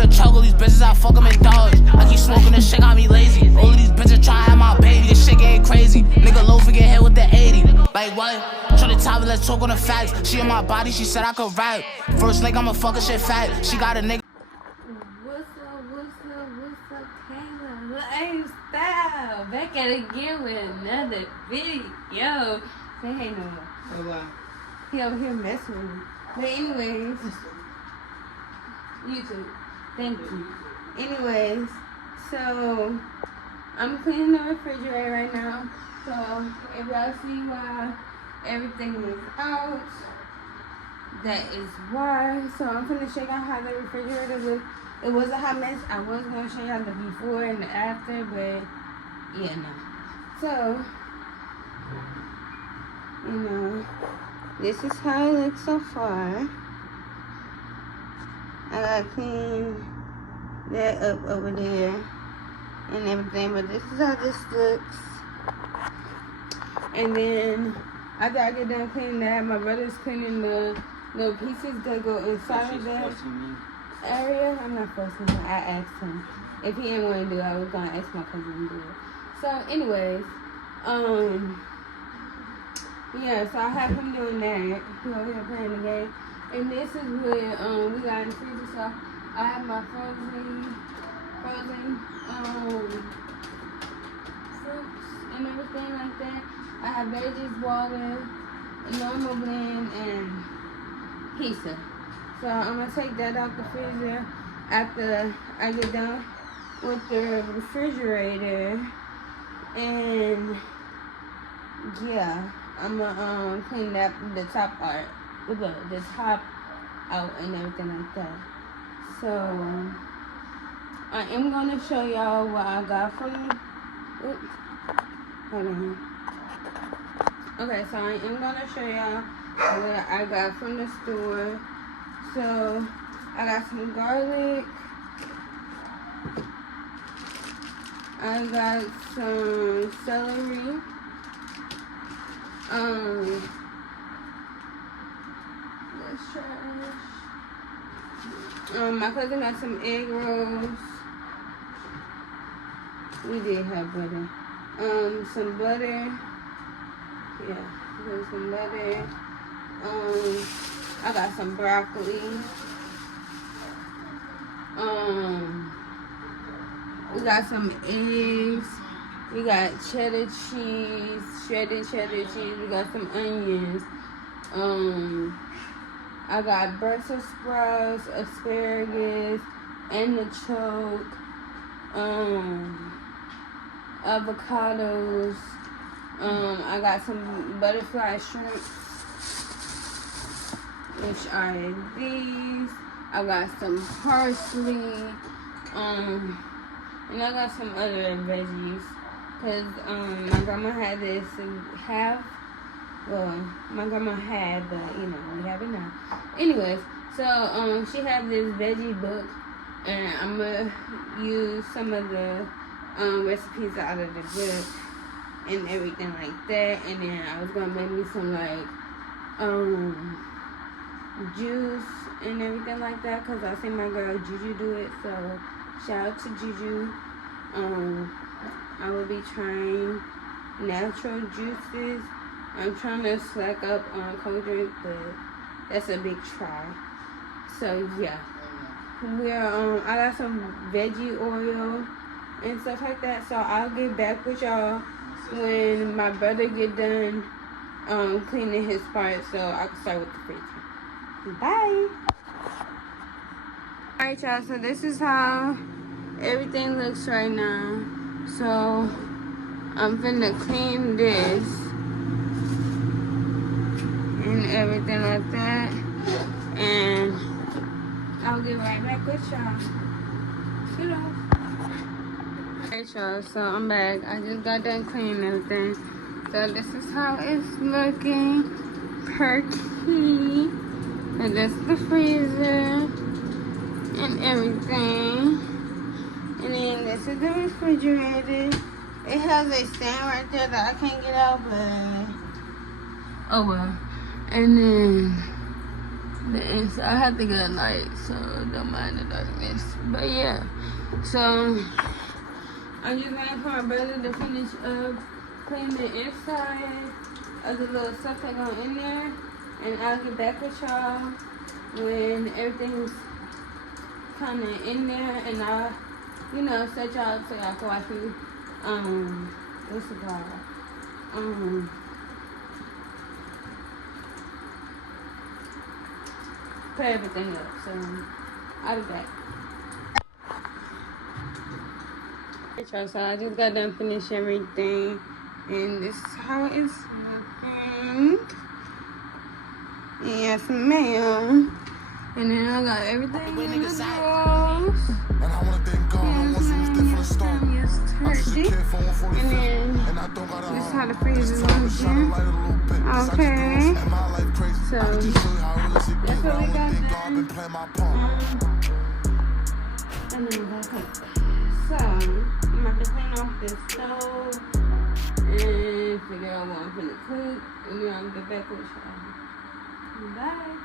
with a choke, these bitches I fuck them in dogs. I keep smoking, this shit got me lazy. All of these bitches try to have my baby, this shit getting crazy. Nigga low for get hit with the 80. Like what? Try to top it, let's talk on the facts. She in my body, she said I could rap. First leg, I'ma fuck a shit fat. She got a nigga. What's up, Kayla? Hey, style. Back at it again with another video. Say hey no more. Oh, wow. He over here messing with me. But anyways, YouTube. Thank you. Anyways, so I'm cleaning the refrigerator right now. So if y'all see why everything is out, that is why. So I'm gonna show y'all how the refrigerator looked. It was a hot mess. I was gonna show y'all the before and the after, but yeah, no. So, you know, this is how it looks so far. I gotta clean that up over there and everything, but this is how this looks. And then after I get done cleaning that, my brother's cleaning the little pieces that go inside of that area. I'm not forcing him. I asked him. If he didn't want to do it, I was gonna ask my cousin to do it. So anyways, yeah, so I have him doing that. He over here playing the game. And this is what we got in the freezer. So I have my frozen fruits and everything like that. I have veggies, water, a normal blend, and pizza. So I'm gonna take that out the freezer after I get done with the refrigerator. And yeah, I'm gonna clean that the top out and everything like that. So I am gonna show y'all what I got from the hold on. Okay, so I am gonna show y'all what I got from the store. So I got some garlic. I got some celery. My cousin got some egg rolls. We did have butter. Some butter. Yeah, there's some butter. I got some broccoli. We got some eggs. We got cheddar cheese, shredded cheddar cheese. We got some onions. I got Brussels sprouts, asparagus, and the choke. Avocados. I got some butterfly shrimp, which are these. I got some parsley. And I got some other veggies. Cause my grandma had this my grandma had, but you know, we have it now. Anyways, so she had this veggie book, and I'm gonna use some of the recipes out of the book and everything like that. And then I was gonna make me some like juice and everything like that, cause I seen my girl Juju do it. So shout out to Juju. I will be trying natural juices. I'm trying to slack up on cold drink, but that's a big try. So yeah, I got some veggie oil and stuff like that. So I'll get back with y'all when my brother get done cleaning his part, so I can start with the freezer. Bye. Alright y'all, so this is how everything looks right now. So I'm finna clean this and everything like that, and I'll get right back with y'all. Alright y'all, so I'm back. I just got done cleaning everything. So this is how it's looking per key. And that's the freezer and everything. And then this is the refrigerator. It has a stand right there that I can't get out, but oh well. And then the inside. I have to get a light, so don't mind the darkness. But yeah, so I'm just waiting for my brother to finish up cleaning the inside of the little stuff that go in there, and I'll get back with y'all when everything's kind of in there, and I'll, you know, set y'all up so y'all can watch me, what's it called, put everything up, so I'll be back. So I just got done finishing everything, and this is how it's looking. Yes, ma'am. And then I got everything in the drawers. And I wanna thank God no one seems different from start. I just a kid for 145. And then And I don't got a this is home. how the freezer is Time to shine a looking. light a little bit. Okay. And my life crazy. So, I can just show you how real it that's be. what we got Thank God I've done. been playing my part. And then back up. So, I'm about to clean off this stove and figure out what I'm gonna cook. And then I'll get back with y'all. Bye.